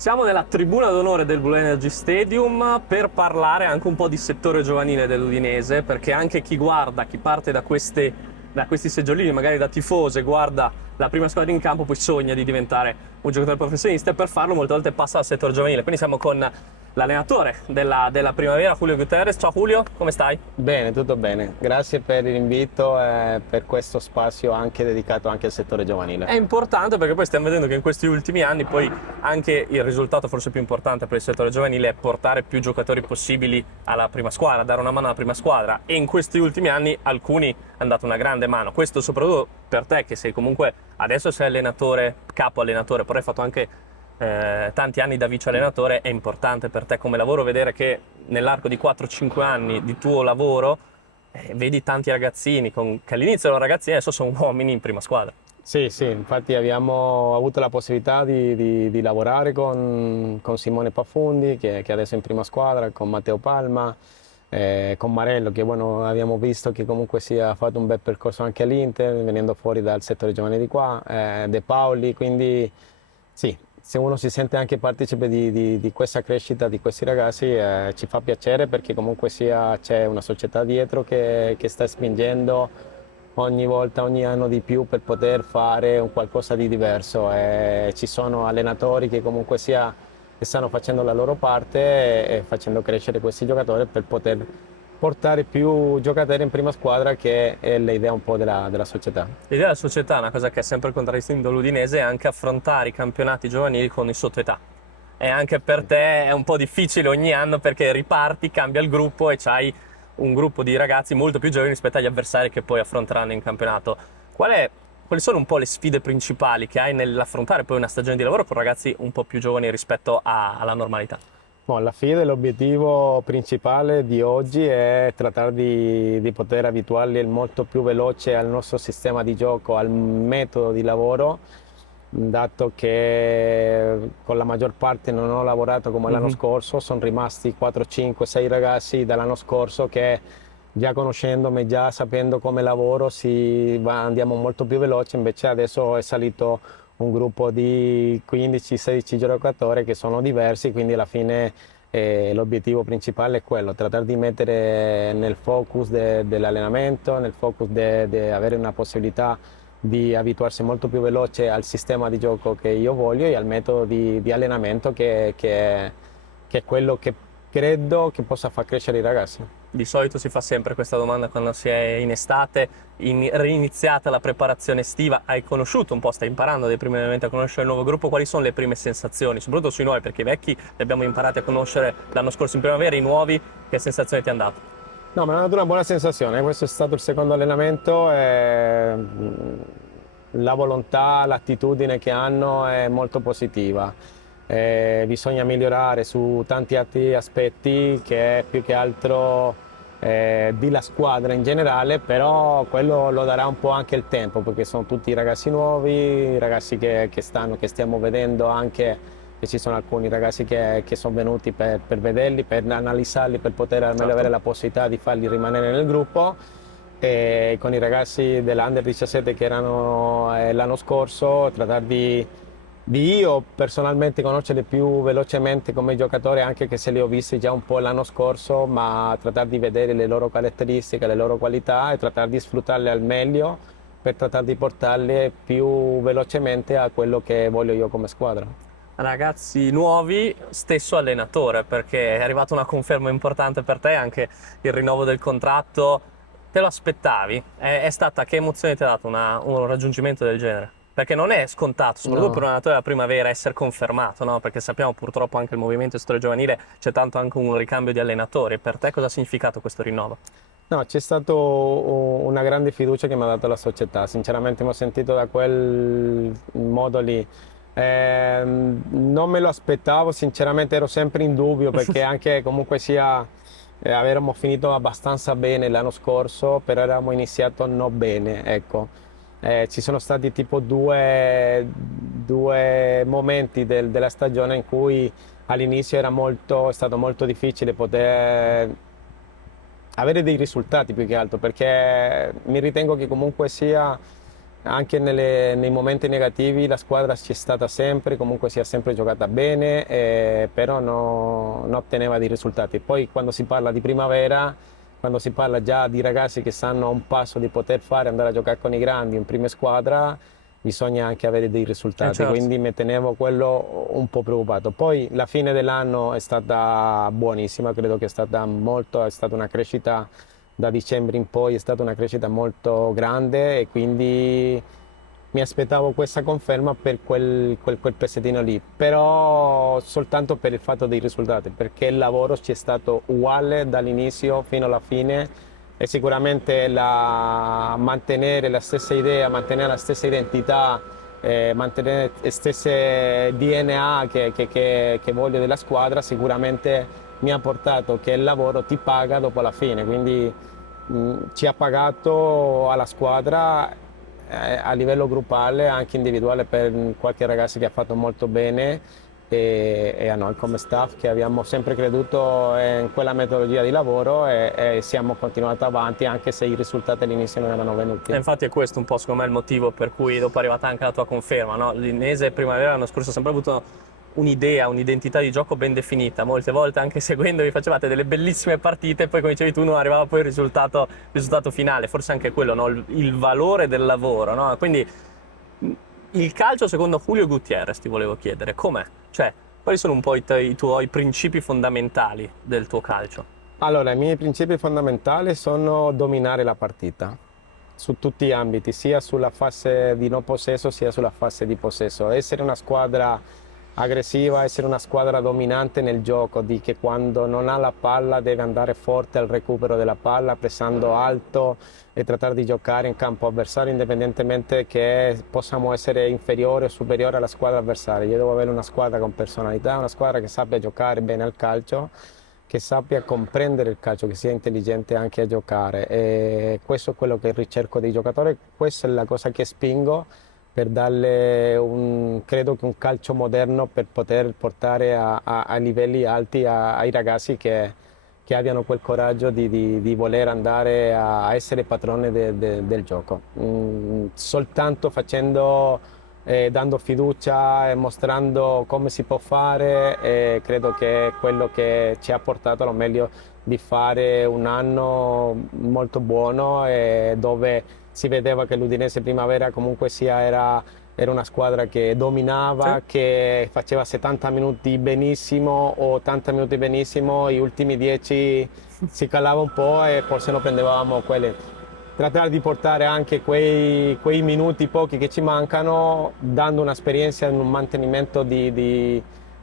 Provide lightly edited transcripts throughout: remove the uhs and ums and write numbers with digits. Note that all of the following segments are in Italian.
Siamo nella tribuna d'onore del Blue Energy Stadium per parlare anche un po' di settore giovanile dell'Udinese, perché anche chi guarda, chi parte da questi seggiolini, magari da tifose, guarda la prima squadra in campo, poi sogna di diventare un giocatore professionista e per farlo molte volte passa al settore giovanile. Quindi siamo con l'allenatore della Primavera, Julio Guterres. Ciao Julio, come stai? Bene, tutto bene. Grazie per l'invito e per questo spazio anche dedicato anche al settore giovanile. È importante perché poi stiamo vedendo che in questi ultimi anni poi anche il risultato forse più importante per il settore giovanile è portare più giocatori possibili alla prima squadra, dare una mano alla prima squadra, e in questi ultimi anni alcuni hanno dato una grande mano. Questo soprattutto per te che sei comunque adesso sei allenatore, capo allenatore, però hai fatto anche tanti anni da vice allenatore. È importante per te come lavoro vedere che nell'arco di 4-5 anni di tuo lavoro vedi tanti ragazzini che all'inizio erano ragazzini, adesso sono uomini in prima squadra. Sì, sì, infatti abbiamo avuto la possibilità di lavorare con Simone Paffundi, che adesso è in prima squadra, con Matteo Palma, con Marello, che bueno, abbiamo visto che comunque ha fatto un bel percorso anche all'Inter, venendo fuori dal settore giovanile di qua, De Paoli, quindi sì, se uno si sente anche partecipe di questa crescita di questi ragazzi, ci fa piacere perché comunque c'è una società dietro che sta spingendo ogni volta, ogni anno di più per poter fare un qualcosa di diverso. Ci sono allenatori che comunque che stanno facendo la loro parte e facendo crescere questi giocatori per poter portare più giocatori in prima squadra, che è l'idea un po' della società. L'idea della società è una cosa che ha sempre contraddistinto l'Udinese, è anche affrontare i campionati giovanili con i sottoetà. E anche per te è un po' difficile ogni anno perché riparti, cambia il gruppo e c'hai un gruppo di ragazzi molto più giovani rispetto agli avversari che poi affronteranno in campionato. Quali sono un po' le sfide principali che hai nell'affrontare poi una stagione di lavoro con ragazzi un po' più giovani rispetto alla normalità? Alla fine l'obiettivo principale di oggi è trattare di poter abituarli il molto più veloce al nostro sistema di gioco, al metodo di lavoro, dato che con la maggior parte non ho lavorato come l'anno scorso, sono rimasti 4, 5, 6 ragazzi dall'anno scorso che già conoscendomi, già sapendo come lavoro, andiamo molto più veloci. Invece adesso è salito un gruppo di 15-16 giocatori che sono diversi, quindi alla fine l'obiettivo principale è quello, trattare di mettere nel focus dell'allenamento, nel focus di avere una possibilità di abituarsi molto più veloce al sistema di gioco che io voglio e al metodo di allenamento che è quello che credo che possa far crescere i ragazzi. Di solito si fa sempre questa domanda quando si è in estate, riniziata la preparazione estiva, hai conosciuto un po', stai imparando dei primi elementi a conoscere il nuovo gruppo, quali sono le prime sensazioni, soprattutto sui nuovi, perché i vecchi li abbiamo imparati a conoscere l'anno scorso in primavera, i nuovi, che sensazioni ti hanno dato? No, ma è una buona sensazione, questo è stato il secondo allenamento e la volontà, l'attitudine che hanno è molto positiva. Bisogna migliorare su tanti altri aspetti che più che altro della squadra in generale, però quello lo darà un po' anche il tempo, perché sono tutti ragazzi nuovi, ragazzi che stiamo vedendo anche, che ci sono alcuni ragazzi che sono venuti per vederli, per analizzarli, per poter almeno avere la possibilità di farli rimanere nel gruppo. E con i ragazzi dell'Under 17 che erano l'anno scorso, trattare di io personalmente conoscerli più velocemente come giocatori, anche che se li ho visti già un po' l'anno scorso, ma trattare di vedere le loro caratteristiche, le loro qualità e trattare di sfruttarle al meglio per trattare di portarle più velocemente a quello che voglio io come squadra. Ragazzi nuovi, stesso allenatore, perché è arrivata una conferma importante per te, anche il rinnovo del contratto. Te lo aspettavi? Che emozione ti ha dato un raggiungimento del genere? Perché non è scontato, soprattutto No. per un allenatore della primavera, essere confermato, no? Perché sappiamo purtroppo anche il movimento del settore giovanile, c'è tanto anche un ricambio di allenatori. Per te cosa ha significato questo rinnovo? No, c'è stata una grande fiducia che mi ha dato la società, sinceramente mi ho sentito da quel modo lì. Non me lo aspettavo, sinceramente ero sempre in dubbio perché anche comunque avevamo finito abbastanza bene l'anno scorso, però eravamo iniziato non bene, ecco. Ci sono stati tipo due momenti della stagione in cui all'inizio è stato molto difficile poter avere dei risultati più che altro, perché mi ritengo che comunque sia Anche nei momenti negativi la squadra c'è stata sempre, comunque si è sempre giocata bene, però non otteneva dei risultati. Poi quando si parla di primavera, quando si parla già di ragazzi che stanno a un passo di poter andare a giocare con i grandi in prima squadra, bisogna anche avere dei risultati, Certo. quindi mi tenevo quello un po' preoccupato. Poi la fine dell'anno è stata buonissima, credo che è stata una crescita da dicembre in poi, è stata una crescita molto grande e quindi mi aspettavo questa conferma per quel pezzettino lì, però soltanto per il fatto dei risultati, perché il lavoro ci è stato uguale dall'inizio fino alla fine e sicuramente mantenere la stessa idea, mantenere la stessa identità, mantenere le stesse DNA che voglio della squadra sicuramente mi ha portato che il lavoro ti paga dopo la fine, quindi ci ha pagato alla squadra a livello gruppale, anche individuale per qualche ragazzo che ha fatto molto bene e a noi come staff che abbiamo sempre creduto in quella metodologia di lavoro e siamo continuati avanti anche se i risultati all'inizio non erano venuti. E infatti è questo un po' secondo me il motivo per cui dopo è arrivata anche la tua conferma, no? L'Udinese primavera l'anno scorso ha sempre avuto un'idea, un'identità di gioco ben definita, molte volte anche seguendovi facevate delle bellissime partite e poi come dicevi tu non arrivava poi il risultato finale, forse anche quello, no? Il valore del lavoro, no? Quindi il calcio secondo Julio Gutiérrez ti volevo chiedere, com'è? Cioè, quali sono un po' i tuoi principi fondamentali del tuo calcio? Allora, i miei principi fondamentali sono dominare la partita su tutti gli ambiti, sia sulla fase di non possesso sia sulla fase di possesso. Essere una squadra aggressiva, essere una squadra dominante nel gioco, di che quando non ha la palla deve andare forte al recupero della palla, pressando alto e trattare di giocare in campo avversario indipendentemente che possamo essere inferiori o superiori alla squadra avversaria. Io devo avere una squadra con personalità, una squadra che sappia giocare bene al calcio, che sappia comprendere il calcio, che sia intelligente anche a giocare e questo è quello che ricerco dei giocatori, questa è la cosa che spingo per darle credo che un calcio moderno per poter portare a livelli alti ai ragazzi che abbiano quel coraggio di voler andare a essere padrone del gioco. Soltanto dando fiducia e mostrando come si può fare, credo che è quello che ci ha portato allo meglio di fare un anno molto buono dove si vedeva che l'Udinese Primavera comunque era una squadra che dominava, Sì. che faceva 70 minuti benissimo o 80 minuti benissimo, gli ultimi 10 si calava un po' e forse lo prendevamo quelli. Trattare di portare anche quei minuti pochi che ci mancano, dando un'esperienza in un mantenimento di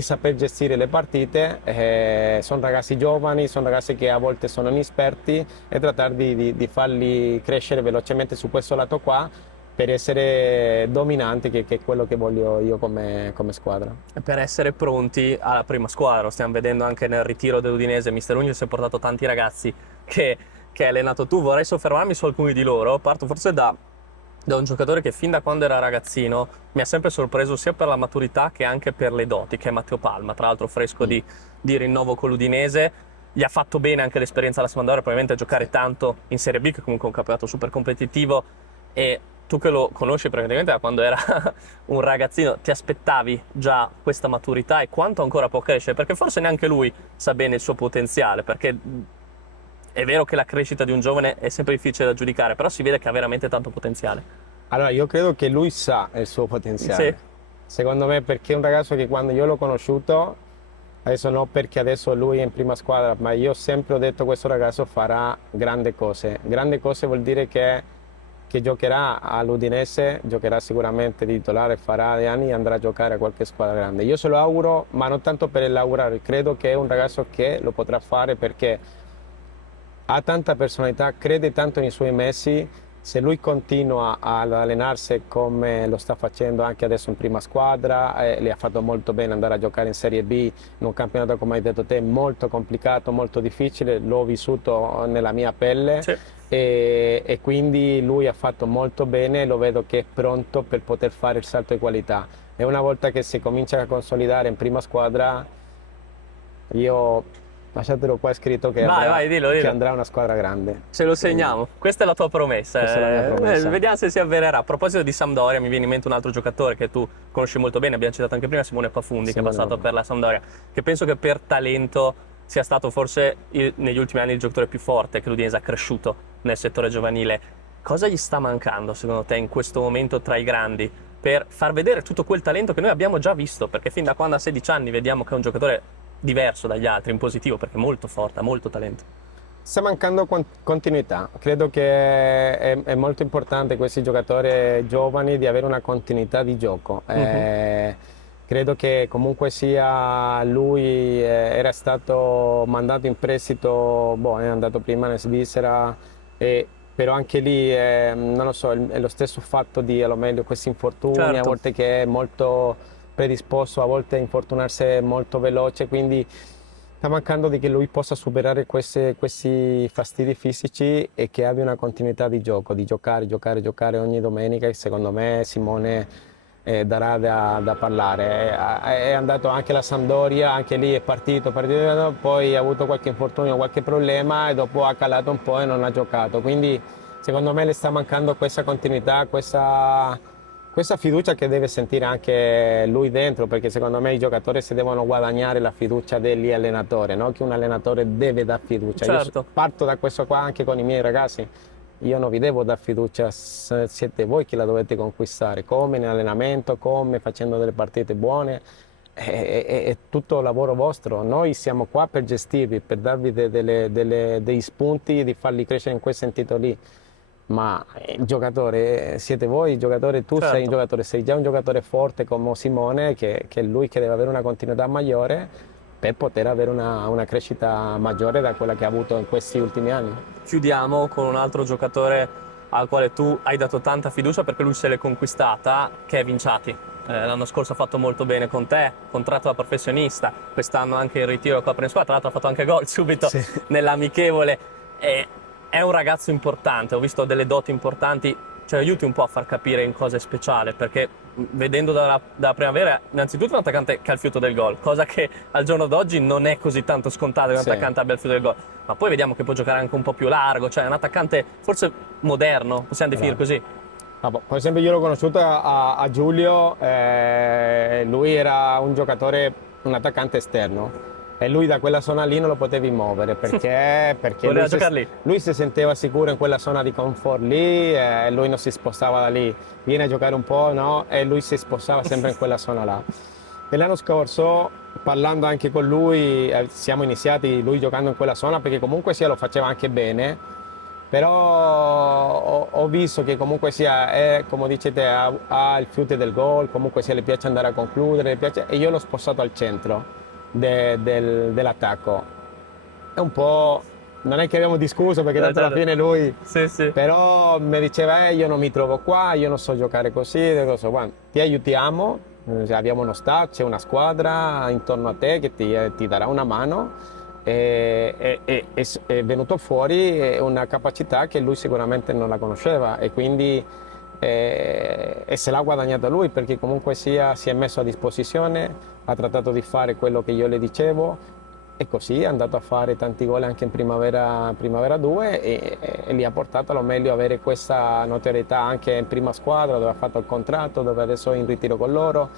saper gestire le partite. Sono ragazzi giovani, sono ragazzi che a volte sono inesperti e trattare di farli crescere velocemente su questo lato qua per essere dominanti, che è quello che voglio io come squadra. Per essere pronti alla prima squadra. Lo stiamo vedendo anche nel ritiro dell'Udinese. Mister Lugno si è portato tanti ragazzi che hai allenato tu. Vorrei soffermarmi su alcuni di loro. Parto forse da un giocatore che fin da quando era ragazzino mi ha sempre sorpreso sia per la maturità che anche per le doti, che è Matteo Palma, tra l'altro fresco di rinnovo con l'Udinese. Gli ha fatto bene anche l'esperienza alla Sampdoria, probabilmente giocare tanto in Serie B, che comunque è un campionato super competitivo. E tu che lo conosci praticamente da quando era un ragazzino, ti aspettavi già questa maturità e quanto ancora può crescere? Perché forse neanche lui sa bene il suo potenziale, perché è vero che la crescita di un giovane è sempre difficile da giudicare, però si vede che ha veramente tanto potenziale. Allora, io credo che lui sa il suo potenziale. Sì. Secondo me perché è un ragazzo che quando io l'ho conosciuto, adesso no perché adesso lui è in prima squadra, ma io sempre ho detto che questo ragazzo farà grandi cose. Grandi cose vuol dire che giocherà all'Udinese, giocherà sicuramente di titolare, farà degli anni e andrà a giocare a qualche squadra grande. Io se lo auguro, ma non tanto per l'augurare, credo che è un ragazzo che lo potrà fare perché ha tanta personalità, crede tanto nei suoi messi. Se lui continua ad allenarsi come lo sta facendo anche adesso in prima squadra, le ha fatto molto bene andare a giocare in Serie B, in un campionato come hai detto te molto complicato, molto difficile, l'ho vissuto nella mia pelle. Sì. E quindi lui ha fatto molto bene, lo vedo che è pronto per poter fare il salto di qualità e una volta che si comincia a consolidare in prima squadra io lasciatelo qua scritto che, Vai, dillo. che andrà a una squadra grande. Ce lo segniamo, questa è la tua promessa. Questa è la mia promessa. Vediamo se si avvererà. A proposito di Sampdoria, mi viene in mente un altro giocatore che tu conosci molto bene, abbiamo citato anche prima, Simone Pafundi, che è passato per la Sampdoria, che penso che per talento sia stato forse negli ultimi anni il giocatore più forte che l'Udinese ha cresciuto nel settore giovanile. Cosa gli sta mancando secondo te in questo momento tra i grandi per far vedere tutto quel talento che noi abbiamo già visto? Perché fin da quando ha 16 anni vediamo che è un giocatore diverso dagli altri, in positivo, perché è molto forte, ha molto talento. Sta mancando continuità, credo che è molto importante questi giocatori giovani di avere una continuità di gioco. Credo che comunque sia lui era stato mandato in prestito, è andato prima in Svizzera, però anche lì non lo so, è lo stesso fatto di allo meglio questi infortuni, Certo. a volte che è molto predisposto, a volte a infortunarsi molto veloce, quindi sta mancando di che lui possa superare questi fastidi fisici e che abbia una continuità di gioco, di giocare ogni domenica, e secondo me Simone darà da parlare. È andato anche alla Sampdoria, anche lì è partito, poi ha avuto qualche infortunio, qualche problema e dopo ha calato un po' e non ha giocato. Quindi secondo me le sta mancando questa continuità, questa fiducia che deve sentire anche lui dentro, perché secondo me i giocatori si devono guadagnare la fiducia degli allenatori, no? Che un allenatore deve dare fiducia. Certo. Io parto da questo qua anche con i miei ragazzi. Io non vi devo dare fiducia, siete voi che la dovete conquistare, come in allenamento, come facendo delle partite buone, è tutto lavoro vostro. Noi siamo qua per gestirvi, per darvi degli spunti, di farli crescere in quel sentito lì. Ma il giocatore siete voi, il giocatore, tu sei un giocatore, sei già un giocatore forte come Simone, che è lui che deve avere una continuità maggiore per poter avere una crescita maggiore da quella che ha avuto in questi ultimi anni. Chiudiamo con un altro giocatore al quale tu hai dato tanta fiducia perché lui se l'è conquistata, che è Vinciati. L'anno scorso ha fatto molto bene con te, contratto da professionista, quest'anno anche in ritiro qua per squadra, tra l'altro ha fatto anche gol subito nell'amichevole. È un ragazzo importante, ho visto delle doti importanti, cioè aiuti un po' a far capire in cosa è speciale, perché vedendo dalla primavera, innanzitutto è un attaccante che ha il fiuto del gol, cosa che al giorno d'oggi non è così tanto scontato che un attaccante abbia il fiuto del gol, ma poi vediamo che può giocare anche un po' più largo, cioè è un attaccante forse moderno, possiamo definire così. Per esempio io l'ho conosciuto a Giulio, lui era un giocatore, un attaccante esterno. E lui da quella zona lì non lo potevi muovere perché lui si sentiva sicuro in quella zona di comfort lì e lui non si spostava da lì. Viene a giocare un po', no? E lui si spostava sempre in quella zona là. E l'anno scorso, parlando anche con lui, siamo iniziati lui giocando in quella zona perché comunque sia lo faceva anche bene, però ho visto che comunque sia, come dicete, ha il fiuto del gol, comunque sia le piace andare a concludere, e io l'ho spostato al centro dell'attacco. È un po', non è che abbiamo discusso perché tanto alla fine lui, però mi diceva io non mi trovo qua, io non so giocare così, guarda, ti aiutiamo, abbiamo uno staff, c'è una squadra intorno a te che ti darà una mano. È venuto fuori una capacità che lui sicuramente non la conosceva e quindi e se l'ha guadagnata lui perché comunque sia si è messo a disposizione, ha trattato di fare quello che io le dicevo e così è andato a fare tanti gol anche in primavera 2 e li ha portato allo meglio avere questa notorietà anche in prima squadra dove ha fatto il contratto, dove adesso è in ritiro con loro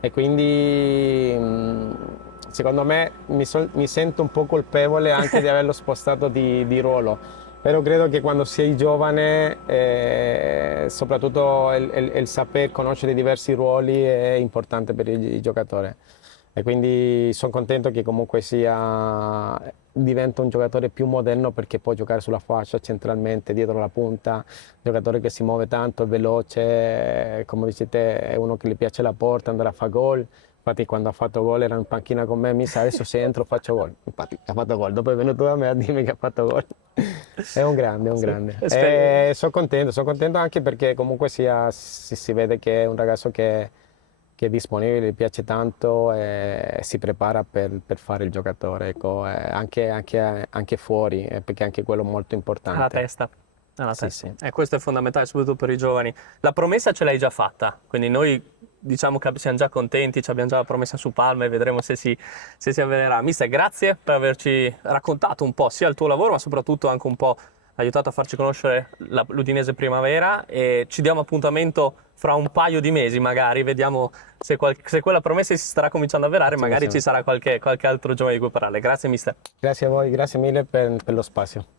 e quindi secondo me mi sento un po' colpevole anche di averlo spostato di ruolo. Però credo che quando sei giovane, soprattutto il saper conoscere diversi ruoli è importante per il giocatore. E quindi sono contento che comunque diventa un giocatore più moderno perché può giocare sulla fascia centralmente, dietro la punta, un giocatore che si muove tanto, è veloce, come dicete è uno che gli piace la porta, andare a fare gol. Infatti quando ha fatto gol era in panchina con me, mi sa adesso se entro faccio gol. Infatti ha fatto gol, dopo è venuto da me a dirmi che ha fatto gol. È un grande, è un grande. Sono contento anche perché comunque si vede che è un ragazzo che è disponibile, gli piace tanto e si prepara per fare il giocatore, ecco, anche fuori, perché anche quello è molto importante. La testa. Alla Sì, testa. sì. E questo è fondamentale, soprattutto per i giovani. La promessa ce l'hai già fatta, quindi noi diciamo che siamo già contenti, ci abbiamo già la promessa su Palma e vedremo se si avvererà. Mister, grazie per averci raccontato un po' sia il tuo lavoro, ma soprattutto anche un po' aiutato a farci conoscere l'Udinese Primavera, e ci diamo appuntamento fra un paio di mesi magari, vediamo se quella promessa si starà cominciando a avverare, magari ci Ottimissimo. sarà qualche altro giovane di cui parlare. Grazie mister. Grazie a voi, grazie mille per lo spazio.